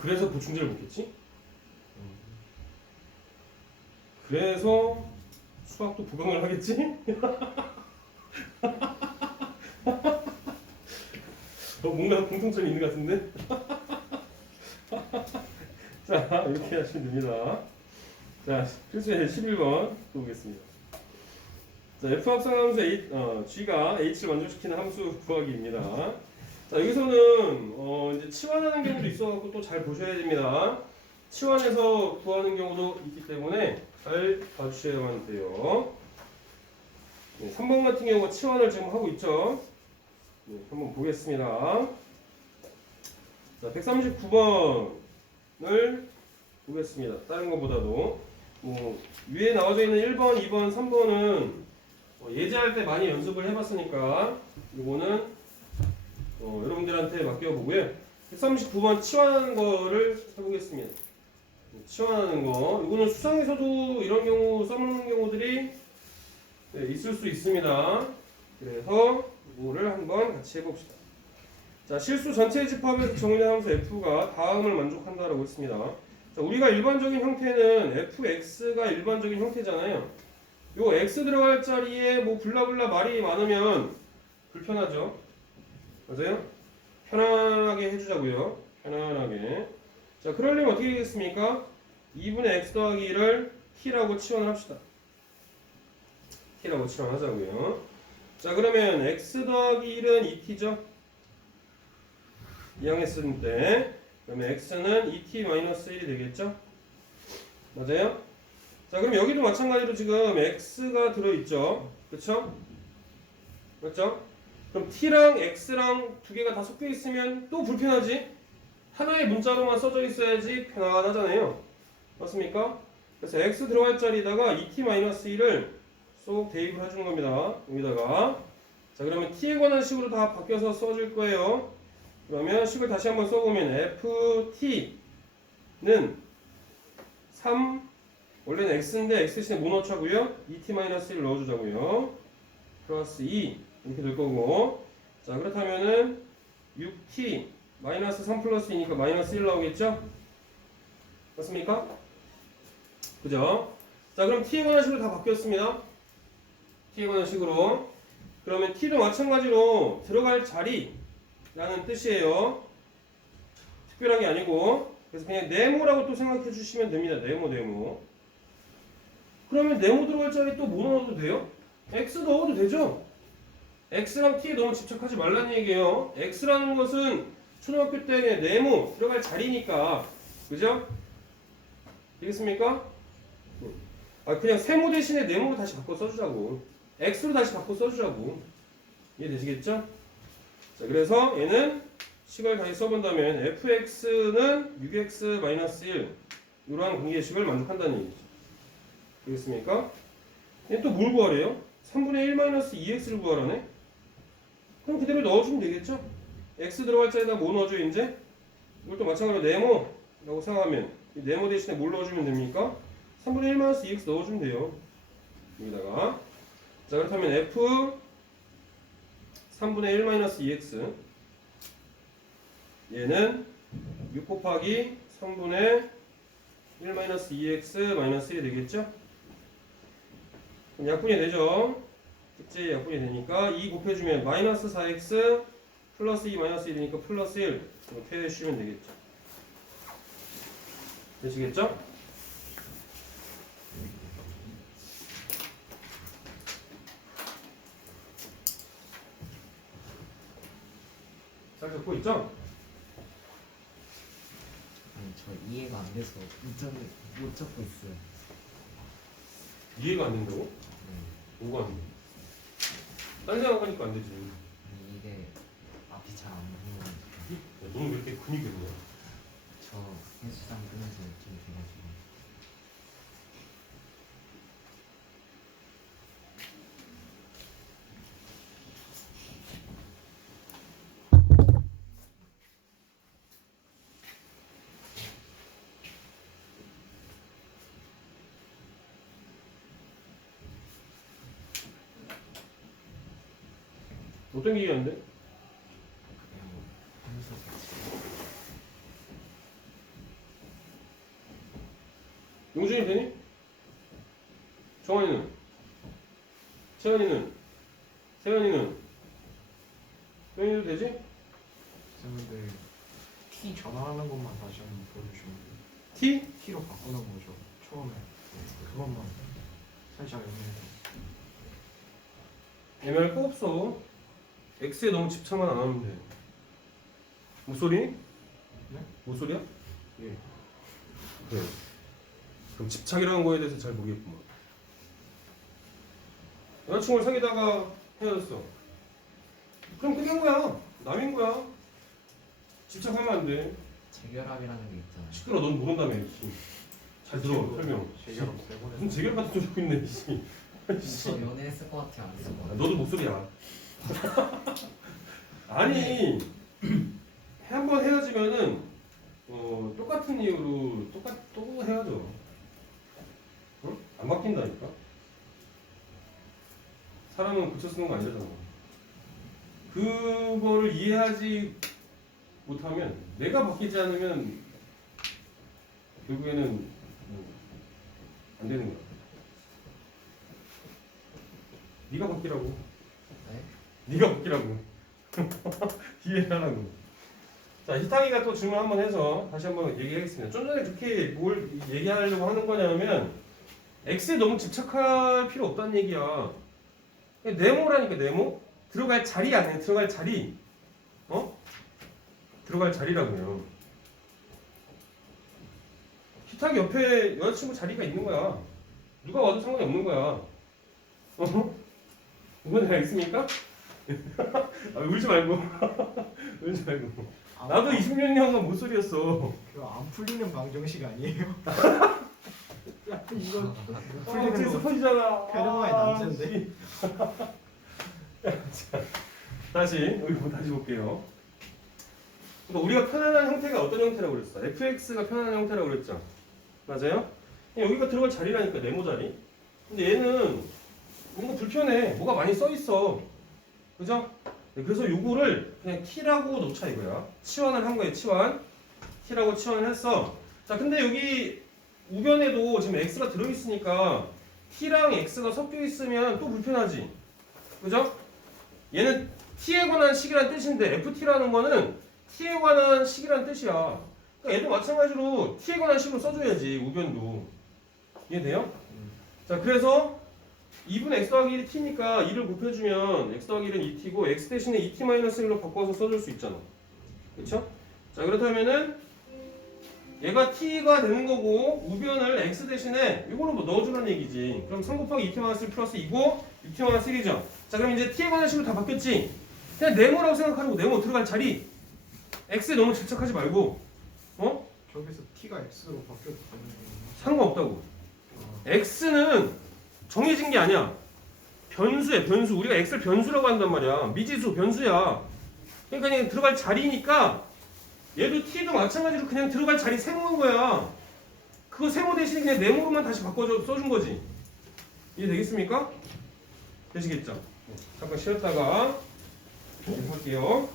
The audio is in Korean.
그래서 보충제를 먹겠지? 그래서 수학도 부강을 하겠지? 어, 뭔가 공통점이 있는 것 같은데? 자, 이렇게 하시면 됩니다. 자, 필수의 11번 또 보겠습니다. 자, F 합성 함수 H, 어, G가 H를 만족시키는 함수 구하기입니다. 자, 여기서는 어, 이제 치환하는 경우도 있어갖고 또 잘 보셔야 됩니다. 치환해서 구하는 경우도 있기 때문에 잘 봐주셔야만 돼요. 네, 3번 같은 경우가 치환을 지금 하고 있죠. 네, 한번 보겠습니다. 자, 139번을 보겠습니다. 다른 것보다도 뭐 위에 나와져 있는 1번, 2번, 3번은 어, 예제할 때 많이 연습을 해봤으니까 이거는 어, 여러분들한테 맡겨보고요. 139번 치환하는 거를 해보겠습니다. 치환하는 거. 이거는 수상에서도 이런 경우 써먹는 경우들이 네, 있을 수 있습니다. 그래서 이거를 한번 같이 해봅시다. 자, 실수 전체 집합에서 함수 f가 다음을 만족한다라고 했습니다. 자, 우리가 일반적인 형태는 fx가 일반적인 형태잖아요. 요 x 들어갈 자리에 뭐 블라블라 말이 많으면 불편하죠. 맞아요? 편안하게 해주자고요. 편안하게. 자, 그러려면 어떻게 되겠습니까? 2분의 x 더하기 1을 t라고 치환을 합시다. t라고 치환하자고요. 자, 그러면 x 더하기 1은 2t죠? 이항했을 때 그러면 x는 2t-1이 되겠죠? 맞아요? 자, 그럼 여기도 마찬가지로 지금 x가 들어있죠? 그쵸? 맞죠? 그럼 t랑 x랑 두 개가 다 섞여 있으면 또 불편하지? 하나의 문자로만 써져 있어야지 편안하잖아요. 맞습니까? 그래서 x 들어갈 자리에다가 2t-1을 쏙 대입을 해주는 겁니다. 여기다가. 자, 그러면 t에 관한 식으로 다 바뀌어서 써줄 거예요. 그러면 식을 다시 한번 써보면 ft는 3 원래는 x인데 x 대신에 뭐 넣자고요? 2t-1을 넣어주자고요. 플러스 2 이렇게 될 거고 자 그렇다면은 6t 마이너스 3 플러스 2니까 마이너스 1 나오겠죠? 맞습니까? 그죠? 자 그럼 t에 관한 식으로 다 바뀌었습니다. t에 관한 식으로 그러면 t도 마찬가지로 들어갈 자리라는 뜻이에요. 특별한 게 아니고 그래서 그냥 네모라고 또 생각해 주시면 됩니다. 네모 네모. 그러면 네모 들어갈 자리 또 뭐 넣어도 돼요? x 넣어도 되죠? X랑 t에 너무 집착하지 말라는 얘기예요. x라는 것은 초등학교 때 네모 들어갈 자리니까 그죠? 되겠습니까? 아 그냥 세모 대신에 네모로 다시 바꿔 써주자고 x로 다시 바꿔 써주자고 이해되시겠죠? 자 그래서 얘는 식을 다시 써본다면 fx는 6x-1 이러한 관계식을 만족한다는 얘기죠. 되겠습니까? 얘 또 뭘 구하래요? 3분의 1-2x를 구하라네? 그럼 그대로 넣어주면 되겠죠? x 들어갈 자리에다 뭐 넣어줘 이제? 이것도 마찬가지로 네모라고 생각하면 이 네모 대신에 뭘 넣어주면 됩니까? 3분의 1-2x 넣어주면 돼요 여기다가 자 그렇다면 f 3분의 1-2x 얘는 6 곱하기 3분의 1-2x 마이너스 1이 되겠죠? 약분이 되죠? 특제 약분이 되니까 2 곱해주면 마이너스 4x 플러스 2 마이너스 1이니까 플러스 1 이렇게 해주시면 되겠죠. 되시겠죠? 잘 듣고 있죠? 아니 저 이해가 안 돼서 못 잡고 못 잡고 있어요. 이해가 안 된다고? 네. 뭐가 안 돼? 딴 생각하니까 안 되지. 아니 이게 앞이 잘 안 보이니까 야, 너는 왜 이렇게 근육이 없냐? 저 헬스장 끊어서 좀 돼가지고 어떤 같이 용준이 되니? 정환이는? 채연이는? 세연이는? 세연이도 되지? 근데 T 전화하는 것만 다시 한번 보여주시면 돼요. T? T로 바꾸는 거죠. 처음에 네, 그것만 살짝 애매해서. 애매할 거 없어. X에 너무 집착만 안 하면 돼. 목소리? 네? 목소리야? 예. 그래. 그럼 집착이라는 거에 대해서 잘 모르겠구만. 여자친구를 사귀다가 헤어졌어. 그럼 끝인 거야. 남인 거야. 집착하면 안 돼. 재결합이라는 게 있잖아요. 시끄러. 넌 모른다며. 씨. 잘 들어. 설명. 재결합 무슨. 재결 같은 소리 듣고 있네. 씨. 저 연애했을 것 같아요, 안 했을 것 아, 같아요. 너도 목소리야. 아니 한 번 헤어지면은 어, 똑같은 이유로 똑같 또 헤어져. 응? 안 바뀐다니까. 사람은 고쳐 쓰는 거 아니잖아. 그거를 이해하지 못하면 내가 바뀌지 않으면 결국에는 뭐, 안 되는 거야. 네가 바뀌라고. 네? 네가 바뀌라고. 이해하라고. 자, 희탕이가 또 질문 한번 해서 다시 한번 얘기하겠습니다. 좀 전에 그렇게 뭘 얘기하려고 하는 거냐면 X에 너무 집착할 필요 없다는 얘기야. 네모라니까 네모. 들어갈 자리 아니야. 들어갈 자리. 어? 들어갈 자리라고요. 희탁이 옆에 여자친구 자리가 있는 거야. 누가 와도 상관이 없는 거야. 어? 이건 알겠습니까? 아, 울지 말고. 울지 말고. 나도 20년형은 모쏠이었어. 그안 풀리는 방정식 아니에요? 이거 어, 풀리는 그래서 거. 퍼지잖아. 페르마의 남자인데. 자, 다시 여기 뭐 다시 볼게요. 그러니까 우리가 편안한 형태가 어떤 형태라고 그랬어? fx가 편안한 형태라고 그랬죠. 맞아요? 여기가 들어갈 자리라니까 네모 자리. 근데 얘는 뭔가 불편해. 뭐가 많이 써 있어. 그죠? 네, 그래서 요거를 그냥 t라고 놓자 이거야. 치환을 한 거예요. 치환. t라고 치환을 했어. 자, 근데 여기 우변에도 지금 x가 들어 있으니까 t랑 x가 섞여 있으면 또 불편하지. 그죠? 얘는 t에 관한 식이란 뜻인데 ft라는 거는 t에 관한 식이란 뜻이야. 그러니까 얘도 마찬가지로 t에 관한 식으로 써줘야지 우변도. 이해돼요? 자 그래서 2분 x 더하기 1이 t니까 2를 곱해주면 x 더하기 1은 2t고 x 대신에 2t 마이너스 1로 바꿔서 써줄 수 있잖아. 그쵸? 자 그렇다면은 얘가 t가 되는 거고 우변을 x 대신에 이거는 뭐 넣어주라는 얘기지. 그럼 3 곱하기 2t 마이너스 1 플러스 2고 2t 마이너스 1이죠. 자 그럼 이제 t에 관한 식으로 다 바뀌었지. 그냥 네모라고 생각하고 네모 들어갈 자리. x에 너무 집착하지 말고 어? 저기서 T가 X로 거예요. 상관없다고. 아, x는 정해진 게 아니야. 변수야, 변수. 우리가 x를 변수라고 한단 말이야. 미지수, 변수야. 그러니까 그냥 들어갈 자리니까 얘도 t도 마찬가지로 그냥 들어갈 자리 세모인 거야. 그거 세모 대신 그냥 네모로만 다시 바꿔줘 써준 거지. 이해 되겠습니까? 되시겠죠? 잠깐 쉬었다가 볼게요.